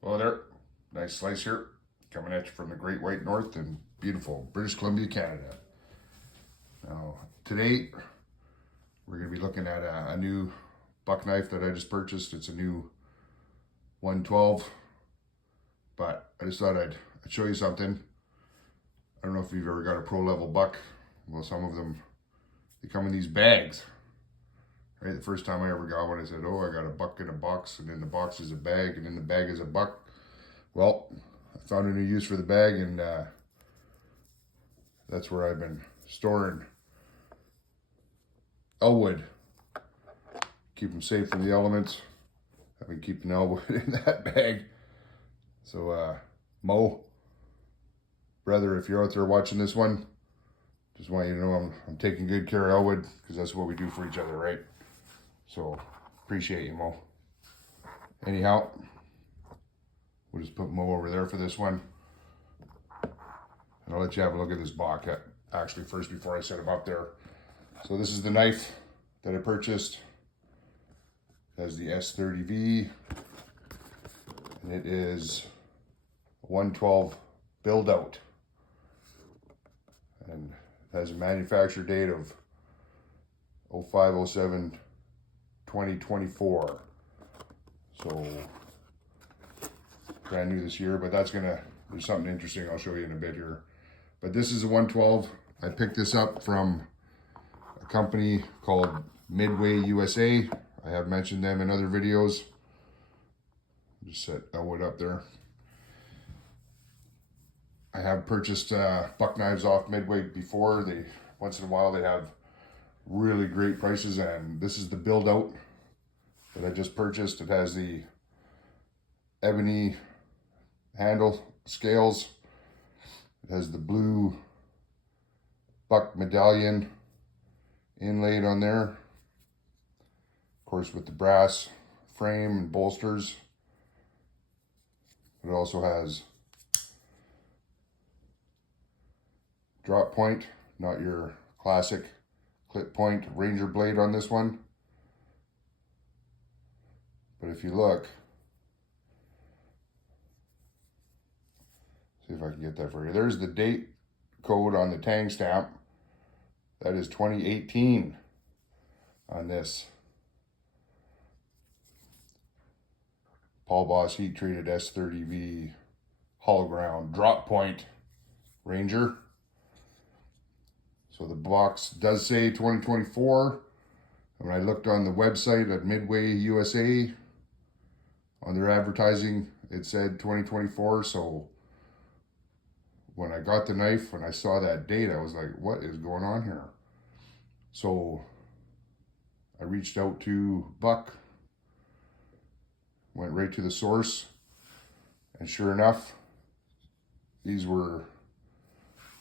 Hello there. Nice slice here. Coming at you from the Great White North in beautiful British Columbia, Canada. Now, today we're going to be looking at a new buck knife that I just purchased. It's a new 112, but I just thought I'd show you something. I don't know if you've ever got a pro level buck. Well, some of them, they come in these bags. Right, the first time I ever got one, I said, oh, I got a buck in a box, and in the box is a bag, and in the bag is a buck. Well, I found a new use for the bag, and that's where I've been storing Elwood. Keep them safe from the elements. I've been keeping Elwood in that bag. So, Mo, brother, if you're out there watching this one, just want you to know I'm taking good care of Elwood, because that's what we do for each other, right? So, appreciate you, Mo. Anyhow, we'll just put Mo over there for this one. And I'll let you have a look at this buck actually first before I set him up there. So this is the knife that I purchased. It has the S30V. And it is a 112 build out. And it has a manufacture date of 05/07/2024. So brand new this year, but there's something interesting I'll show you in a bit here. But this is a 112. I picked this up from a company called Midway USA. I have mentioned them in other videos. Just set Elwood up there. I have purchased buck knives off Midway before. Once in a while they have really great prices, and this is the build out that I just purchased. It has the ebony handle scales. It has the blue buck medallion inlaid on there. Of course, with the brass frame and bolsters. It also has drop point, not your classic clip point Ranger blade on this one. But if you look, see if I can get that for you. There's the date code on the tang stamp. That is 2018 on this Paul Boss heat treated S30V hollow ground drop point Ranger. So the box does say 2024. When I looked on the website at Midway USA, on their advertising, it said 2024. So when I got the knife, when I saw that date, I was like, what is going on here? So I reached out to Buck, went right to the source, and sure enough, these were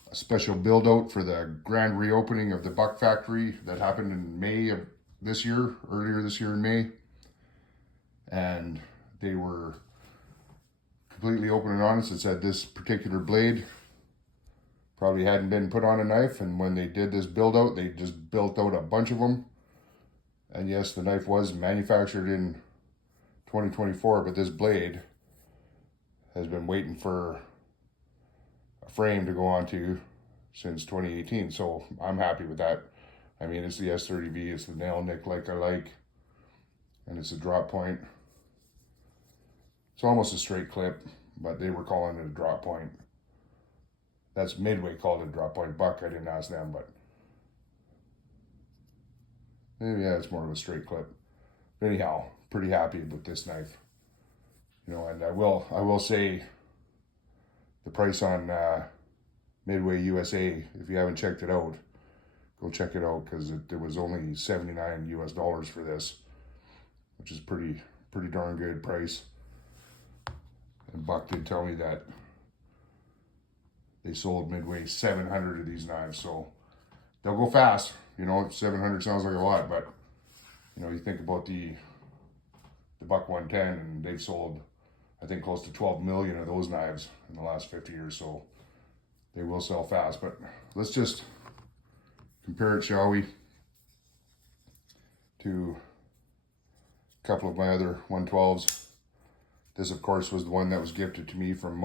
a special build out for the grand reopening of the Buck factory that happened in May of this year, earlier this year in May. And they were completely open and honest. It said this particular blade probably hadn't been put on a knife, and when they did this build out, they just built out a bunch of them. And yes, the knife was manufactured in 2024, but this blade has been waiting for a frame to go onto since 2018. So I'm happy with that. I mean, it's the S30V, it's the nail nick like I like, and it's a drop point. It's almost a straight clip, but they were calling it a drop point. That's Midway called it a drop point. Buck, I didn't ask them, but maybe yeah, it's more of a straight clip. But anyhow, pretty happy with this knife. You know, and I will say the price on Midway USA, if you haven't checked it out, go check it out, because it was only $79 US for this, which is pretty darn good price. And Buck did tell me that they sold Midway 700 of these knives, so they'll go fast. You know, 700 sounds like a lot, but you know, you think about the Buck 110, and they've sold, I think, close to 12 million of those knives in the last 50 years, so they will sell fast. But let's just compare it, shall we, to a couple of my other 112s This, of course, was the one that was gifted to me from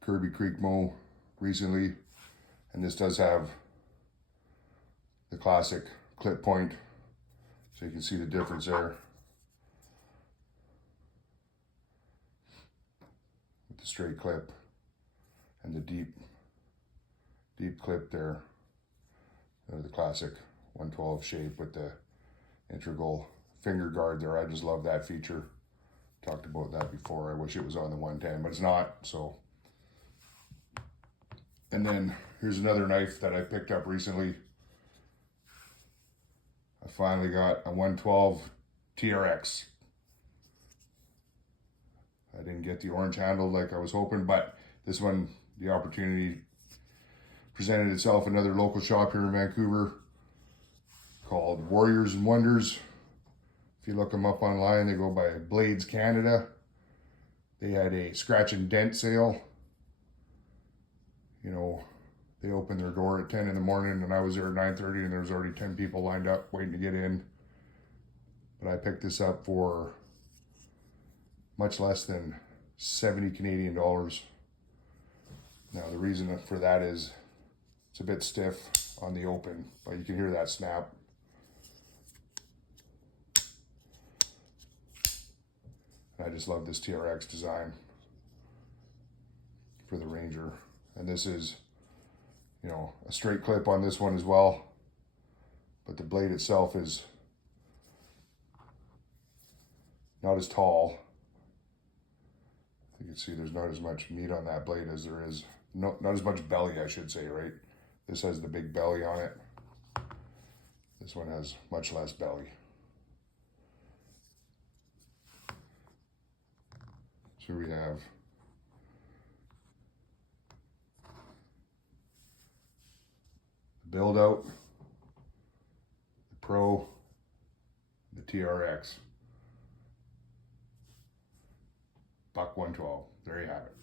Kirby Creek Mow recently. And this does have the classic clip point, so you can see the difference there with the straight clip and the deep clip there. The classic 112 shape with the integral finger guard there. I just love that feature. Talked about that before. I wish it was on the 110, but it's not. So, and then here's another knife that I picked up recently. I finally got a 112 TRX. I didn't get the orange handle like I was hoping, but this one, the opportunity presented itself. Another local shop here in Vancouver called Warriors and Wonders. If you look them up online, they go by Blades Canada. They had a scratch and dent sale. You know, they opened their door at 10 in the morning and I was there at 9:30 and there was already 10 people lined up waiting to get in. But I picked this up for much less than 70 Canadian dollars. Now the reason for that is it's a bit stiff on the open, but you can hear that snap. I just love this TRX design for the Ranger. And this is, you know, a straight clip on this one as well. But the blade itself is not as tall. You can see there's not as much meat on that blade as there is, not as much belly, I should say, right? This has the big belly on it. This one has much less belly. So we have the build out, the Pro, the TRX, Buck 112. There you have it.